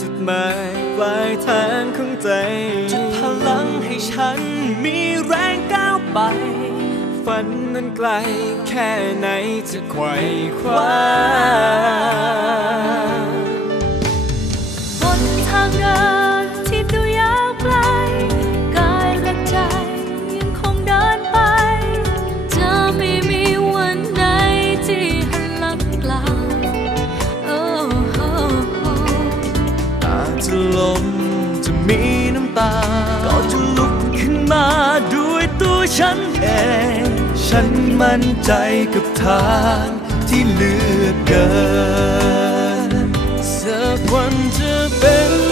จุดหมายปลายทางของใจจะพลังให้ฉันมีแรงก้าวไป ฝันนั้นไกลแค่ไหนจะไขว่คว้า ลมจะมีน้ำตา ก็จะลุกขึ้นมาด้วยตัวฉันเอง ฉันมั่นใจกับทางที่เลือกเดินสักวันจะเป็น